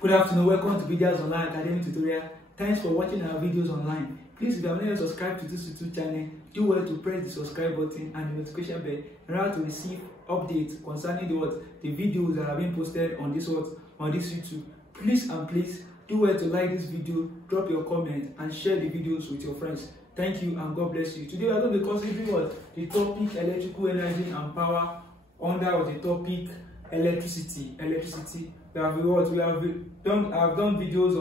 Good afternoon, welcome to Videos Online Academy Tutorial. Thanks for watching our videos online. Please, if you have not yet subscribed to this YouTube channel, do well to press the subscribe button and the notification bell in order to receive updates concerning the videos that have been posted on this YouTube. Please do well to like this video, drop your comment and share the videos with your friends. Thank you and God bless you. Today we are going to be considering the topic electrical energy and power under the topic electricity. I've done videos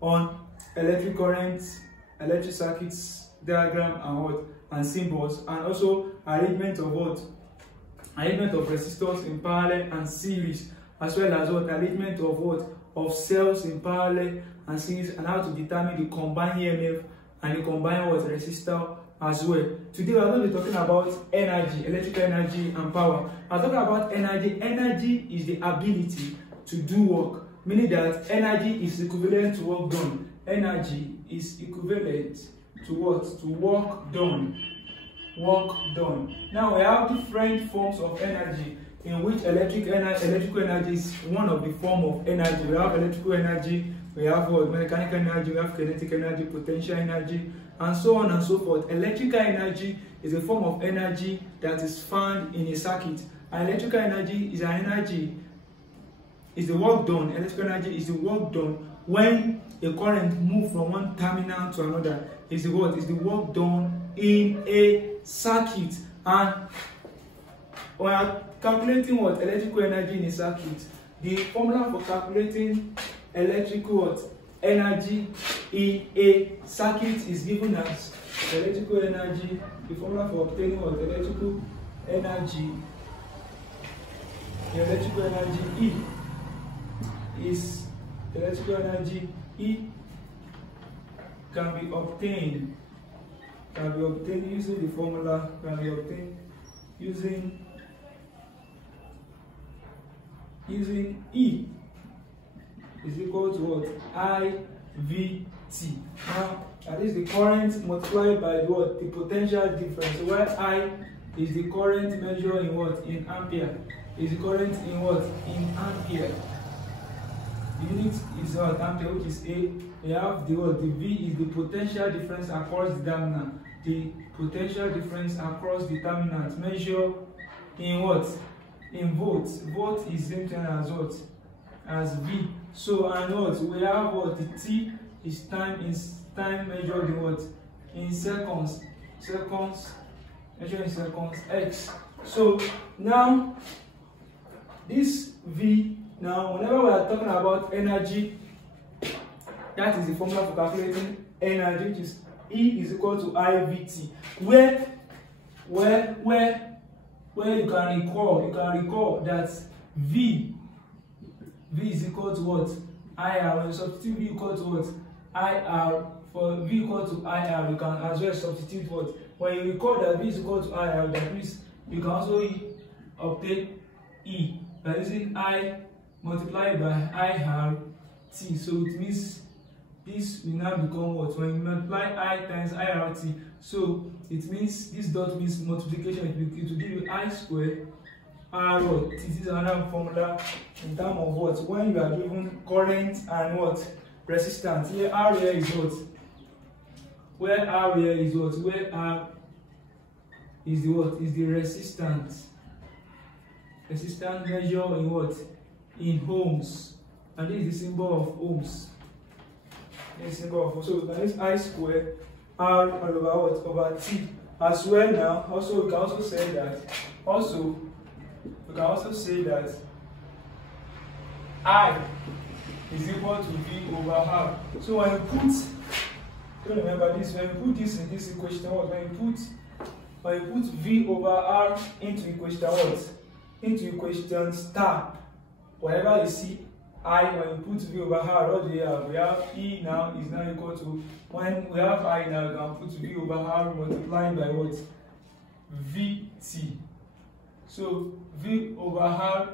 on electric currents, electric circuits, diagram and symbols, and also arrangement of resistors in parallel and series, as well as arrangement of cells in parallel and series, and how to determine the combined EMF and the combined resistor as well. Today we are going to be talking about energy, electrical energy and power. I'm talking about energy. Energy is the ability to do work, meaning that energy is equivalent to work done. Energy is equivalent to what? To work done. Work done. Now we have different forms of energy, in which electrical energy is one of the form of energy. We have electrical energy, we have mechanical energy, we have kinetic energy, potential energy, and so on and so forth. Electrical energy is a form of energy that is found in a circuit. And electrical energy is an energy, is the work done. Electrical energy is the work done when a current moves from one terminal to another. Is the work done in a circuit. And we are calculating electrical energy in a circuit. The formula for calculating electrical energy in a circuit is given as electrical energy. The formula for obtaining electrical energy, the electrical energy E is electrical energy E can be obtained using the formula, using E is equal to IVT. Now that is the current multiplied by the potential difference, where I is the current measured in ampere, is the current in ampere. The unit is ampere, which is A. We have the V is the potential difference across the terminal. The potential difference across the terminals measured in in volts. Volt is same thing as V. So and we have the T is time measured in seconds. Measured in seconds. X. So now this V, now whenever we are talking about energy, that is the formula for calculating energy, which is E is equal to IVT, where you can recall that V is equal to IR. When you substitute V equal to IR, for V equal to IR, you can as well substitute when you recall that V is equal to IR, that means you can also obtain E by using I multiplied by IR T. So it means this will now become when you multiply I times IRT. So it means this dot means multiplication. It will give you I squared R. This is another formula in terms of when you are given current and resistance. Here R here is where R here is where R is is the resistance. Resistance measured in ohms, and this is the symbol of ohms. So that is I squared R over T as well. Now also we can also say that I is equal to V over R. So when you remember this, when you put this in this equation, when you put V over R into equation into equation star, wherever you see I, when you put V over R, what do we have? We have E now is now equal to, when we have I now, we can put V over R multiplied by VT. So V over R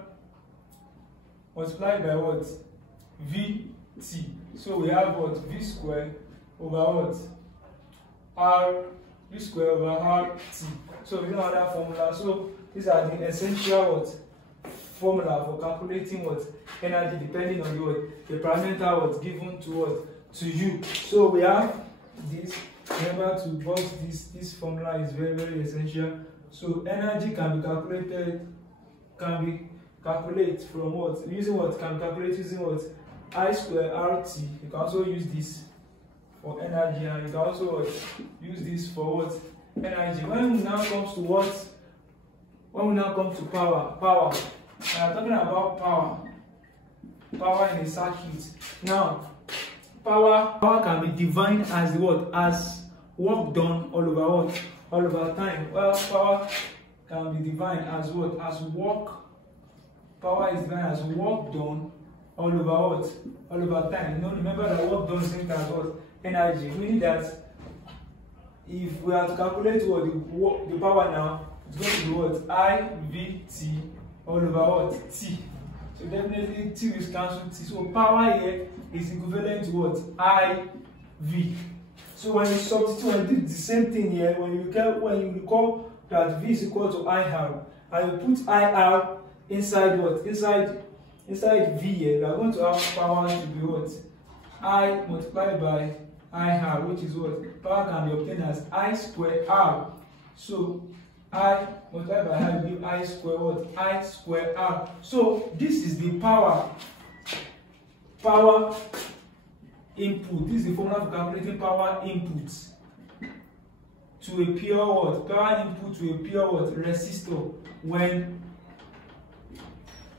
multiplied by VT. So we have V squared over R, V squared over RT. So we know that formula. So these are the essential formula for calculating what energy depending on the parameter what given to you. So we have this. Remember to box this formula is very, very essential. So energy can be calculated from what? Using what? Can be calculated using what? I square RT. You can also use this for energy, and you can also use this for what? Energy. When we now comes to what? When we now come to power, we are talking about power in a circuit. Now, power can be defined as the what? As work done all over what? All over time. Well, power can be defined as what? As work. Power is defined as work done all over what? All over time. You know, remember that work done is same as what? Energy. Meaning that if we are to calculate what the power now, it's going to be what? IVT all over what? T. So definitely T is cancelled T. So power here is equivalent to what? IV. So when you substitute and do the same thing here, when you recall that V is equal to IR, and you put IR inside what? Inside V here, we are going to have power to be what? I multiplied by IR, which is what? Power can be obtained as I square R. So I multiplied by I give I square what? I square R. So this is the power input. This is the formula for calculating power input to a pure what? Power input to a pure what? Resistor. When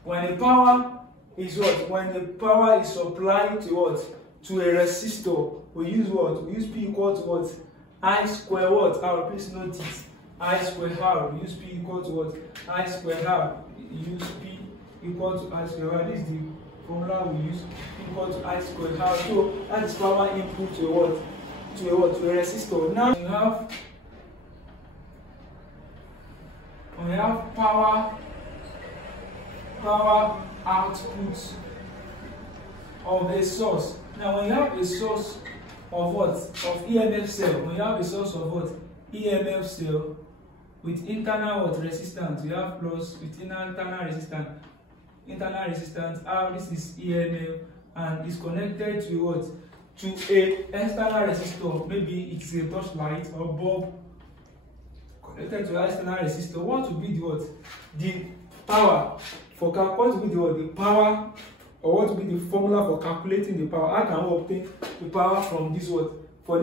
the power is what? When the power is supplied to what? To a resistor, we use what? We use P equal to what? I square what? R. Please note it. I square R. We use P equal to what? I square R. Use P equal to I square R. This is the formula we use. Equal to I square R. So that is power input to a what? To a what? To a resistor. Now we have power output of a source. Now when you have a source of what? Of EMF cell. When you have a source of what? EMF cell with internal what? Resistance. You have plus with internal resistance. Internal resistance R. This is EMF and is connected to what? To a external resistor. Maybe it's a torchlight or bulb connected to an external resistor. What will be the what? The power for what will be the what? The power, or what will be the formula for calculating the power? How can we obtain the power from this what? For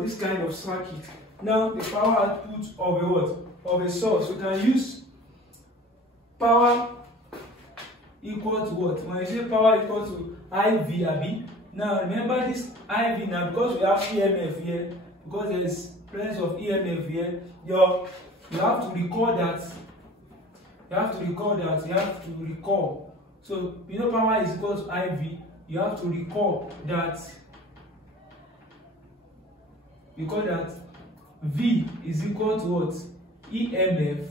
this kind of circuit? Now the power output of a what? Of a source. We can use power equal to what? When you say power equal to IV, Abi. Now remember this IV now, because we have EMF here, because there is presence of EMF here, you have to record that. You have to recall. So you know power is equal to IV. You have to recall that. V is equal to what? EMF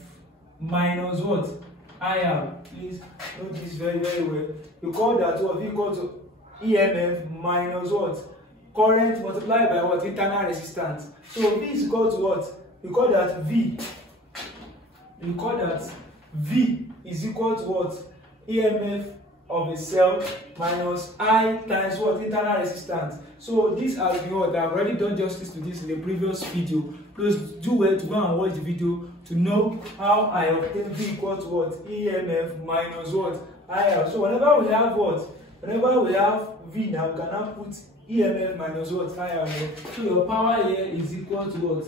minus what? IR. Please note this very, very well. You call that what? V equal to EMF minus what? Current multiplied by what? Internal resistance. So V is equal to what? You call that V. You call that V is equal to what? EMF of a cell minus I times what? Internal resistance. So this has been what? I've already done justice to this in the previous video. Please do well to go and watch the video to know how I obtain V equal to what? EMF minus what? IR. So whenever we have what? Whenever we have V now, we can now put EMF minus what? IR. So your power here is equal to what?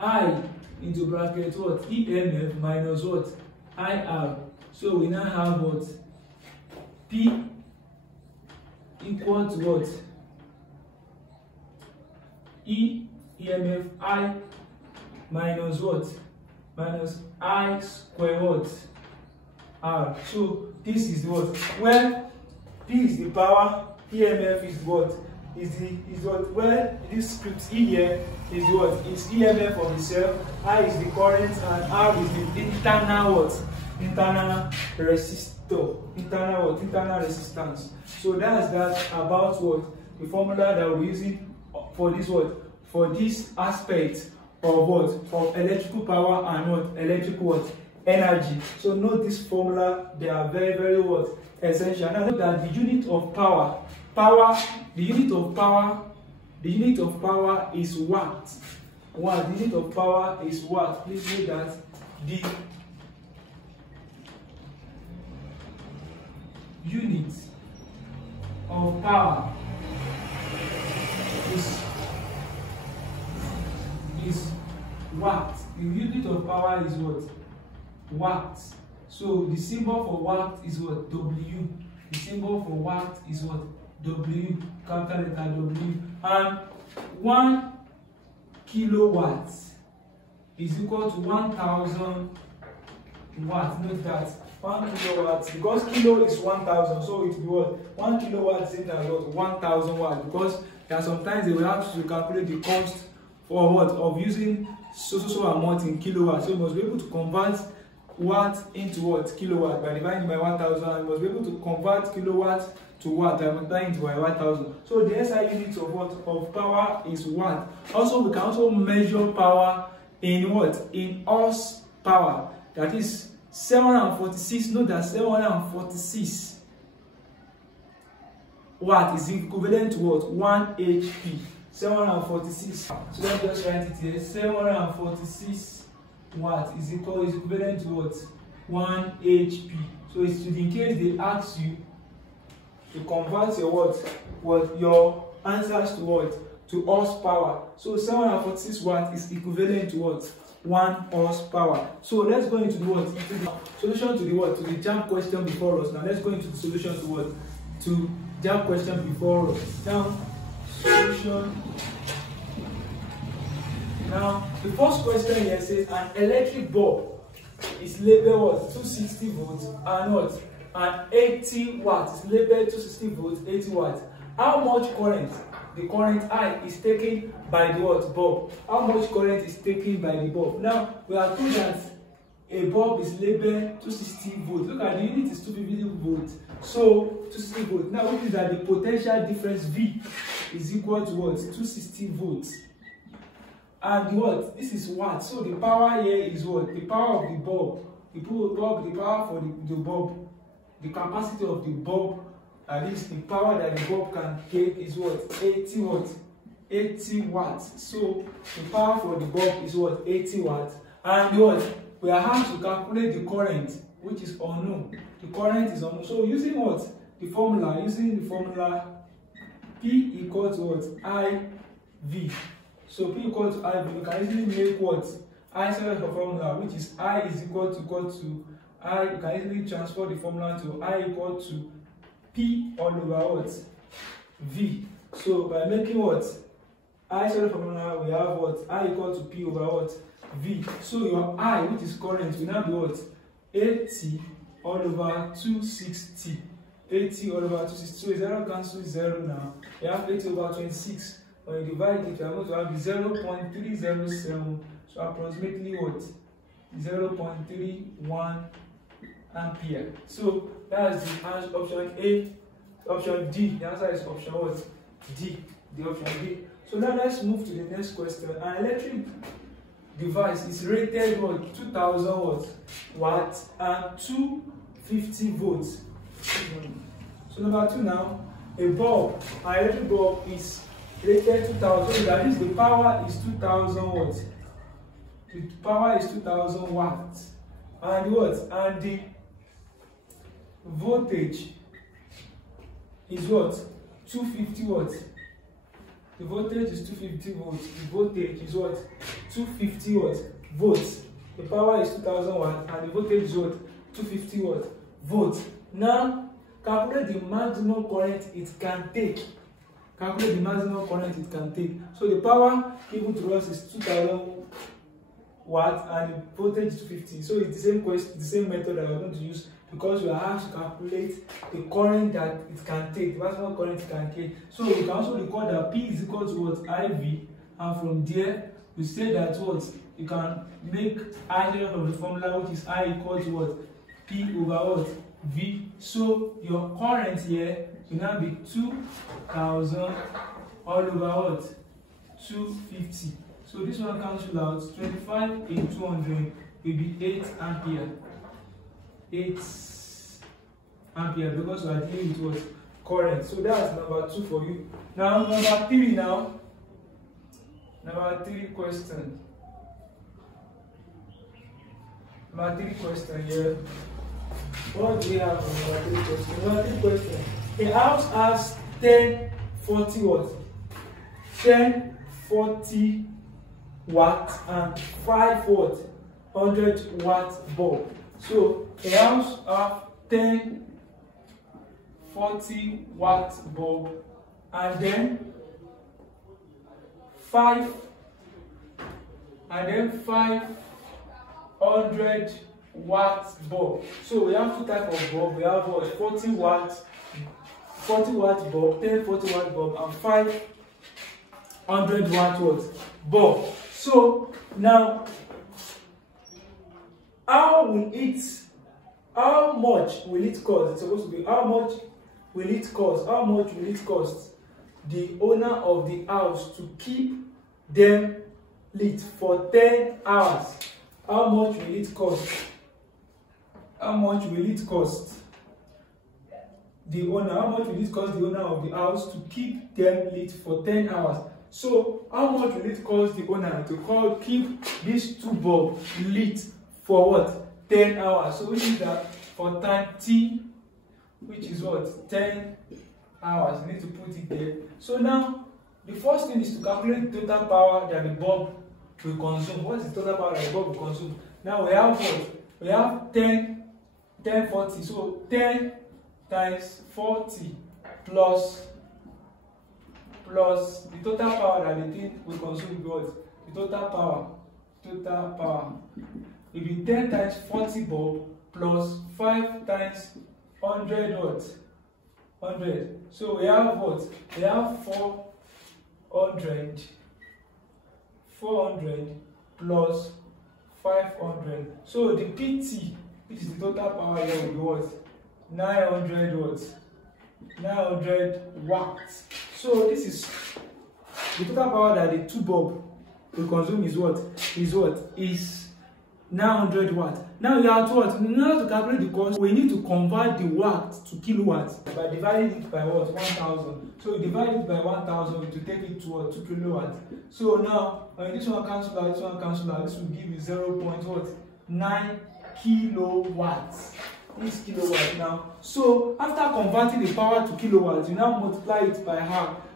I into bracket what? EMF minus what? IR. So we now have what? P equal to what? EMF I minus what? Minus I square what? R. So this is what? Where P is the power, EMF is what? Is what? Where this script E here is what? Is EMF of the cell, I is the current, and R is the internal what? Internal resistor. Internal what? Internal resistance. So that's that about what? The formula that we're using for this what? For this aspect of what? Of electrical power and what? Electrical what? energy. So note this formula, they are very, very what? Essential. Now note that the unit of power is watt. The unit of power is watt. Please note that the unit of power is watt. The unit of power is what? Watt. So the symbol for watt is what? W. The symbol for watt is what? W. Capital letter W. And 1 kilowatt is equal to 1000 watt. Note that 1 kilowatt, because kilo is 1000, so it will be what? 1 kilowatt is equal to what? 1000 watt. Because there are sometimes they will have to calculate the cost for what? Of using so amount in kilowatt. So you must be able to convert watt into what? Kilowatt by dividing by 1000. And you must be able to convert kilowatt to watt by multiplying it by 1000. So the SI unit of what? Of power is watt. Also, we can also measure power in what? In horsepower. That is 746. Note that 746 watt is equivalent to what? 1 HP. 746. So let's just write it here. 746 watt is equivalent to what? 1 HP. So it's in case they ask you to convert your what? Your answers to what? To horsepower. So 746 watt is equivalent to what? 1 horsepower. So let's go into the what? Into the solution to the what? To the Jamb question before us. Now let's go into the solution to what? To Jamb question before us. Now solution. Now the first question here says an electric bulb is labeled what? 260 volts and what? And 80 watts. It's labeled 260 volts, 80 watts. How much current? The current I is taken by the what? Bulb. How much current is taken by the bulb? Now we are told that a bulb is labeled 260 volts. Look at the unit is 250 volts. So 260 volts. Now which is that the potential difference V is equal to what? 260 volts. And what? This is watt. So the power here is what? The power of the bulb. The power for the bulb. The capacity of the bulb, at least the power that the bulb can take, is what? 80 watts. 80 watts. So the power for the bulb is what? 80 watts. And what? We are asked to calculate the current, which is unknown. The current is unknown. So using what? The formula. Using the formula P equals what? IV. So P equals to IV. We can easily make what? I solve the formula, which is I is equal to I. You can easily transfer the formula to I equal to P all over what? V. So by making what? I solve the formula, we have what? I equal to P over what? V. So your I, which is current, will now be what? 80 all over 260. 80 all over 260. So 0 cancels 0 now. You have 80 over 26. When you divide it, you are going to have 0.307. So approximately what? 0.31 ampere. So that is the answer, option A. Option D, the answer is option what? D, the option D. So now let's move to the next question. An electric device is rated what? 2000 watts and 250 volts. So number 2 now, a bulb, an electric bulb is rated 2000. That is, the power is 2000 watts. The power is 2000 watts. And what? And the voltage is what? 250 watts. The voltage is 250 volts. The voltage is what? 250 watts. Volts. The power is 2000 watts and the voltage is what? 250 watts. Volts. Now, calculate the maximum current it can take. Calculate the maximum current it can take. So the power given to us is 2000 watts and the voltage is 250. So it's the same question, the same method that we're going to use, because we are asked to calculate the current that it can take, the maximum current it can take. So we can also record that P is equal to what? IV, and from there we say that what? You can make I of the formula, which is I equal to what? P over what? V. So your current here will now be 2000 all over what? 250. So this one cancels out. 25 in 200 will be 8 ampere. 8 ampere, because we are dealing with what? Current. So that's number 2 for you. Now number 3 now. Number 3 question. Number 3 question here. What do we have on number 3 question? Number 3 question. A house has 10 40 watt, 10 40 watt and 5 watt 100 watt bulb. So a house has 10 40 watt bulb and then 500 watt bulb. So we have 2 types of bulb. We have what? 40 watt bulb, 10 40 watt bulb and 500 watt bulb. So now how much will it cost? It's supposed to be how much will it cost? How much will it cost the owner of the house to keep them lit for 10 hours? How much will it cost? How much will it cost the owner? How much will it cost the owner of the house to keep them lit for 10 hours? So how much will it cost the owner to keep these 2 bulbs lit for what? 10 hours. So which is that for time t, which is what? 10 hours. You need to put it there. So now the first thing is to calculate the total power that the bulb will consume. What is the total power that the bulb will consume? Now we have what? We have 10 40. So 10 times 40 plus the total power that the thing will consume will be what? The total power will be 10 times 40 bulb plus 5 times 100 what? 100. So we have what? We have 400 plus 500. So the PT, which is the total power here, will be what? 900 watts. 900 watts. So this is the total power that the 2 bulb will consume is what? Is 900 watts. Now you have to what? In order to calculate the cost, we need to convert the watt to kilowatts by dividing it by what? 1000. So you divide it by 1000 to take it to what? 2 kilowatts. So now when this one cancel out, this one cancel out, this will give you 0.9 kilowatts. This kilowatt now. So after converting the power to kilowatts, you now multiply it by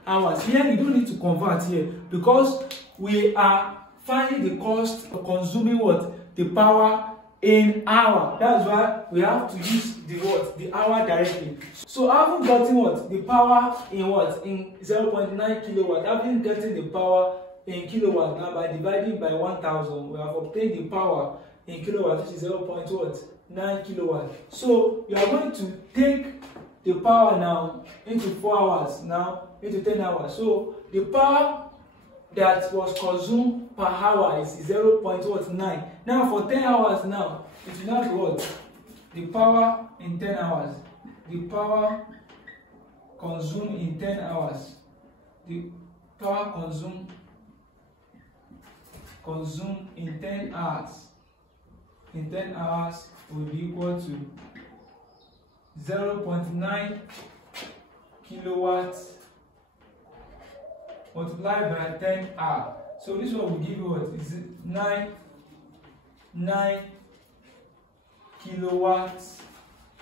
hours. Here you don't need to convert here because we are finding the cost of consuming what? The power in hour. That's why we have to use the what? The hour directly. So having gotten what? The power in what? In 0.9 kilowatt. Having gotten the power in kilowatt now by dividing by 1000, we have obtained the power in kilowatt, which is 0.9 kilowatt. So you are going to take the power now into 4 hours, now into 10 hours. So the power that was consumed per hour is 0.9. Now for 10 hours now, it will now be what? The power in 10 hours. The power consumed in 10 hours. The power consumed in 10 hours. In 10 hours will be equal to 0.9 kilowatts multiplied by 10 hours. So this one will give you what? Is 9 kilowatts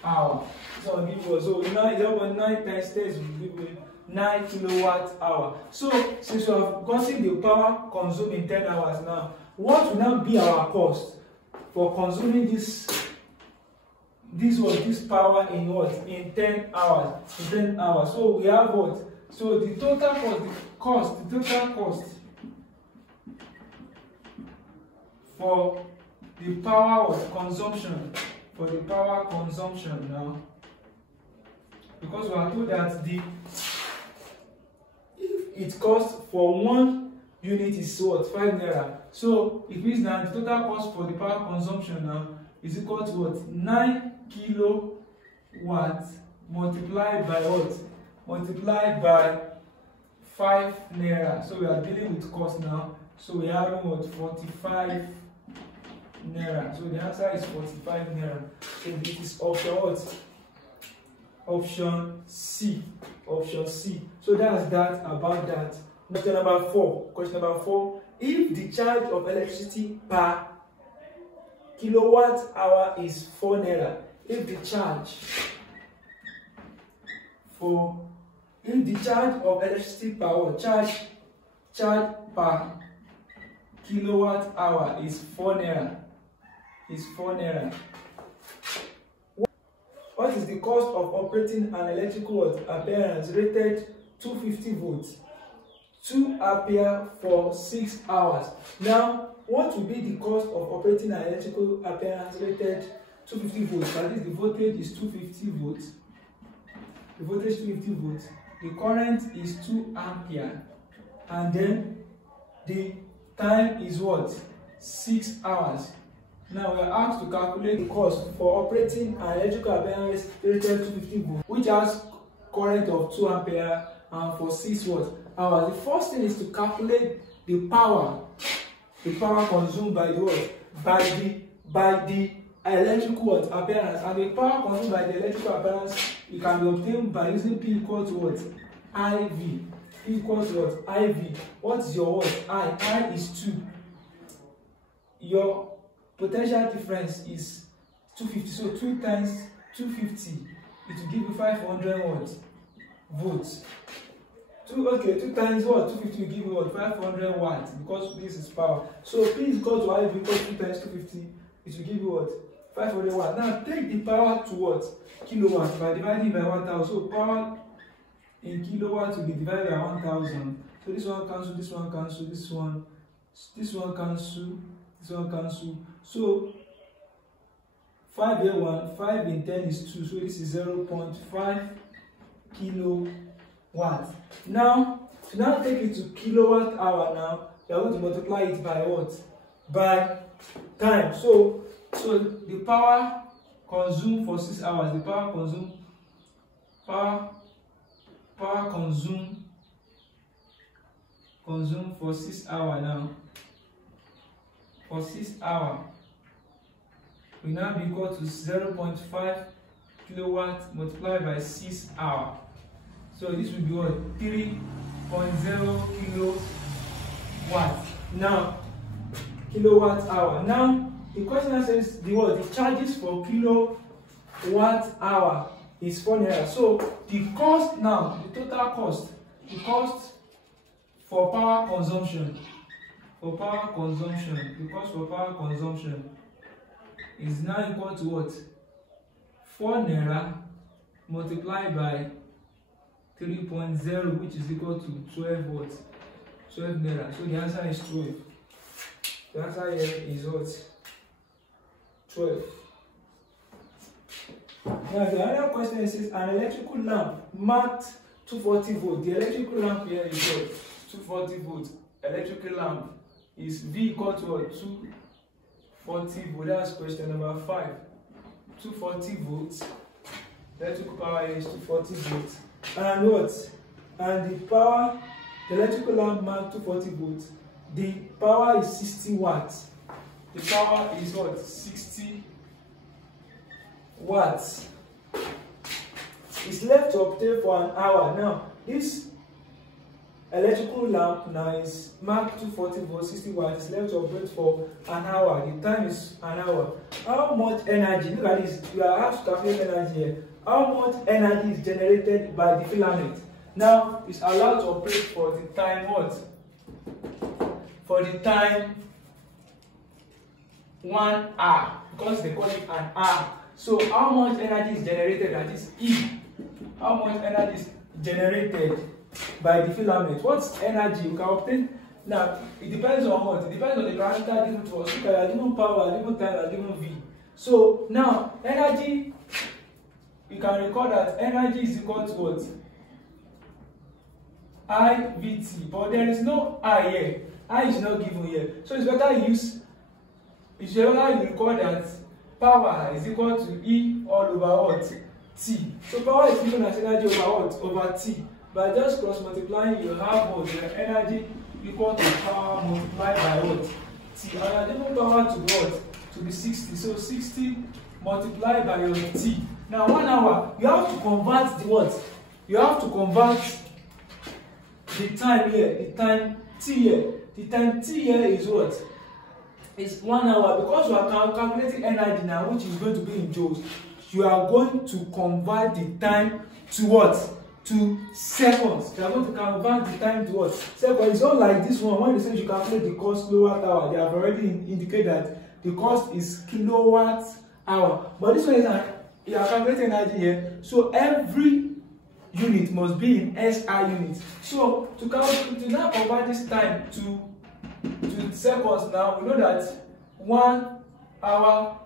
hour. So will give you, so 0.9 times 10 will give you 9 kilowatt hour. So since we have gotten the power consumed in 10 hours now, what will now be our cost for consuming this power in what? In 10 hours. In 10 hours. So we have what? So the total cost, the total cost for the power of consumption, now, because we are told that it costs for 1 unit is what? 5 naira. So it means that the total cost for the power consumption now is equal to what? 9 kilowatts multiplied by what? Multiplied by 5 naira. So we are dealing with cost now. So we have what? 45 naira. So the answer is 45 naira. So this is option what? Option C. Option C. So that's that about that. Question number 4. Question number 4. If the charge of electricity per kilowatt hour is 4 naira, if the charge of electricity per charge per kilowatt hour is 4 naira, what is the cost of operating an electrical appliance rated 250 volts 2 ampere for 6 hours? Now, what will be the cost of operating an electrical appliance rated 250 volts? That is, the voltage is 250 volts. The voltage is 250 volts. The current is 2 ampere. And then the time is what? 6 hours. Now we are asked to calculate the cost for operating an electrical appliance rated 250 volts, which has current of 2 ampere and for 6 hours. The first thing is to calculate the power consumed by the what? By the electrical appliance. And the power consumed by the electrical appliance, it can be obtained by using P equals to what? IV. P equals to what? IV. What's your what? I is 2. Your potential difference is 250. So 2 times 250, it will give you 500 volts. 2 times what? 250 will give you what? 500 watts, because this is power. So P is equal to IV because 2 times 250, it will give you what? 500 watts. Now take the power to what? Kilowatt by dividing by 1000. So power in kilowatts will be divided by 1000. So this one cancel, this one cancel, this one cancel, this one cancel. So 5 here 1, 5 in 10 is 2. So this is 0.5 kilowatts. Now, to now take it to kilowatt hour, now you are going to multiply it by what? By time. So the power consumed for 6 hours, the power consumed for 6 hours now. For 6 hours, will now be equal to 0.5 kilowatt multiplied by 6 hours. So this will be what? 3.0 kilowatt. Now, kilowatt hour. Now, the question says the charges for kilowatt hour is 4 naira. So the cost now, the total cost, the cost for power consumption, the cost for power consumption is now equal to what? 4 naira multiplied by 3.0, which is equal to 12 what? 12 naira. So the answer is 12. The answer here is what? 12. Now the other question says an electrical lamp marked 240 volts. The electrical lamp here is what? 240 volts. Electrical lamp is V equal to what? 240 volts. That's question number 5. 240 volts. Electrical power is 240 volts. And what? And the electrical lamp marked 240 volts. The power is 60 watts. The power is what? 60 watts. It's left to obtain for an hour. Now, this electrical lamp now is marked 240 volts, 60 watts. It's left to operate for an hour. The time is an hour. How much energy? Look at this. You are asked to calculate energy here. How much energy is generated by the filament? Now, it's allowed to operate for the time what? For the time 1 hour, because they call it an hour. So, how much energy is generated? That is E. How much energy is generated by the filament? What's energy you can obtain? Now, it depends on what? It depends on the parameter given to us. So, given power, given time, given V. So, now, energy, you can record that energy is equal to what? IVT. But there is no I here. I is not given here. So, it's better you record that power is equal to E all over what? T. So, power is given as energy over what? Over T. By just cross multiplying, you have what? The energy equal to power multiplied by what? T. And you are given power to what? To be 60. So 60 multiplied by your T. Now 1 hour, you have to convert the what? You have to convert the time here, the time T here. The time T here is what? It's 1 hour. Because you are calculating energy now, which is going to be in joules, you are going to convert the time to what? To seconds. You are going to convert the time to what? Seconds. It's not like this one. When they say you calculate the cost kilowatt hour, they have already indicated that the cost is kilowatt hour. But this one is you are calculating energy here. So every unit must be in SI units. So to now convert this time to seconds, now we know that 1 hour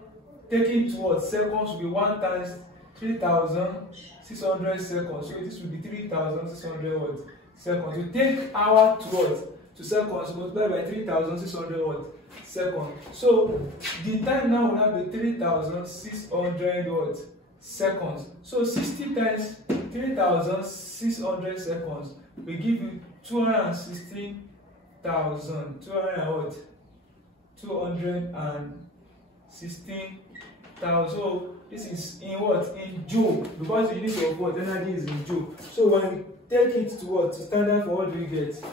taken towards seconds will be 1 times 3,600 seconds. So this will be 3,600 seconds. You take hour towards to seconds multiplied by 3,600 seconds. So the time now will now be 3,600 seconds. So 60 times 3,600 seconds will give you 216,000. 216,000. So this is in what? In joule, because the unit of what? Energy is in joule. So when you take it to what? To standard for what do you get?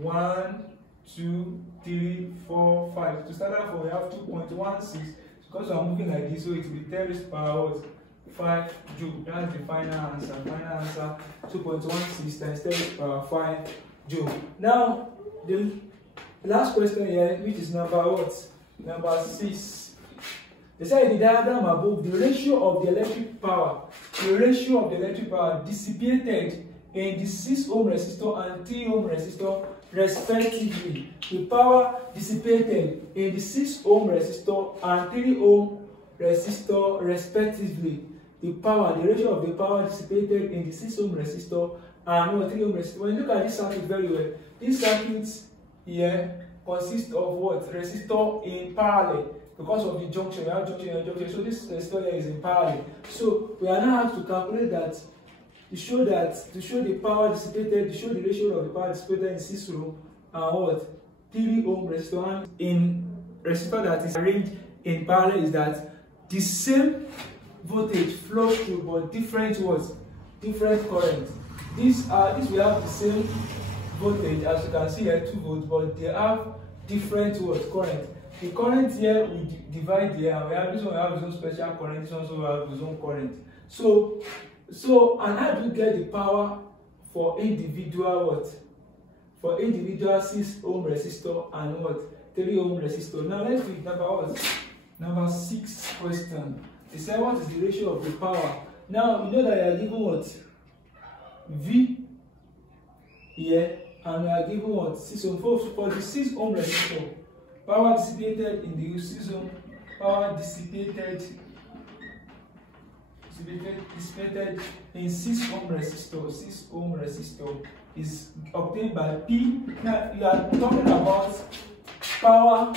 1, 2, 3, 4, 5. To standard for we have 2.16. Because I'm moving like this, so it will be 10 raised to power what? 5 joule. That's the final answer. Final answer 2.16 times 10 raised to power 5 joule. Now the last question here, which is number what? Number 6. They say in the diagram above, the ratio of the electric power dissipated in the 6 ohm resistor and 3 ohm resistor respectively. The power dissipated in the 6 ohm resistor and 3 ohm resistor respectively. The ratio of the power dissipated in the 6 ohm resistor and 3 ohm resistor. When you look at this circuit very well, this circuit here consists of what? Resistor in parallel. Because of the junction, we have junction and junction. So this resistor here is in parallel. So we are now have to calculate that to show the power dissipated, to show the ratio of the power dissipated in 6 ohm and what? 3 ohm resistor. And in resistor that is arranged in parallel is that the same voltage flows through but different what? Different current. This we have the same voltage, as you can see here, 2 volts, but they have different what? Current. The current here we divide here, and we have this one have its own special current, this one also have its own current. So and how do you get the power for individual what? For individual 6 ohm resistor and what? 3 ohm resistor. Now let's do number what? Number 6 question. They say what is the ratio of the power? Now you know that you are given what? V here, and we are given what? 6 ohm. For the 6 ohm resistor, power dissipated in the 6 ohm, power dissipated in 6 ohm resistor. 6 ohm resistor is obtained by P. Now you are talking about power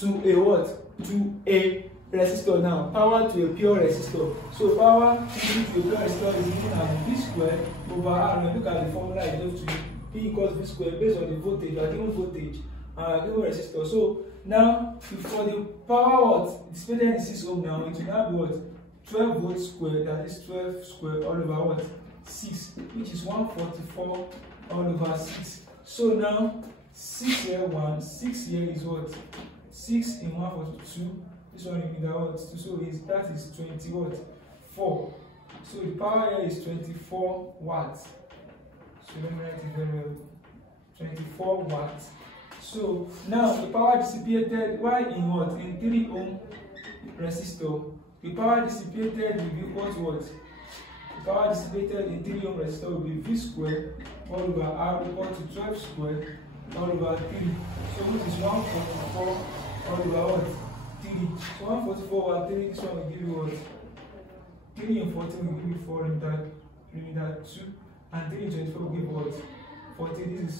to a what? To a resistor now. Power to a pure resistor. So power to a pure resistor is given as V squared over R. When you look at the formula, it goes to P equals V squared based on the voltage. You are given voltage and given resistor. So now for the power what dissipated in 6 ohm now, it will now be what? 12 volts squared, that is 12 squared all over what? 6, which is 144 all over 6. So now 6 here 1, 6 here is what? 6 in 142. This one will be that what? So that is 20 what? 4. So the power here is 24 watts. So let me write it very well. 24 watts. So now the power dissipated, why in what? In 3 ohm resistor. The power dissipated will be equal to what? The power dissipated in 3 ohm resistor will be V squared all over R equal to 12 squared all over 3. So which is 144 all over what? 3. So 144 over 3, this one will give you what? 3 and 14 will give you 4, remember that 2. And 3 and 24 will give what? 40. This is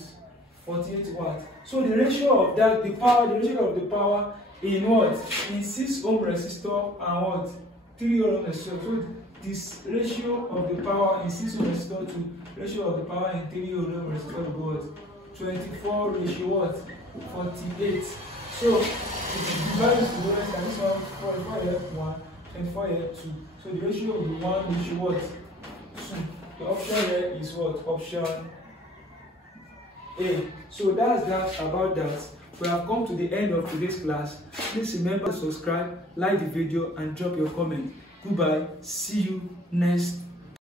48 watts. So the ratio of that, the ratio of the power in what? In 6 ohm resistor and what? 3 ohm resistor. So this ratio of the power in 6 ohm resistor to ratio of the power in 3 ohm resistor will be what? 24 ratio what? 48. So if the value is to the lowest, and this one 44 here 1, 24 here 2. So the ratio will be 1 ratio what? 2. The option here is what? Option A. So that's that about that. We have come to the end of today's class. Please remember to subscribe, like the video, and drop your comment. Goodbye. See you next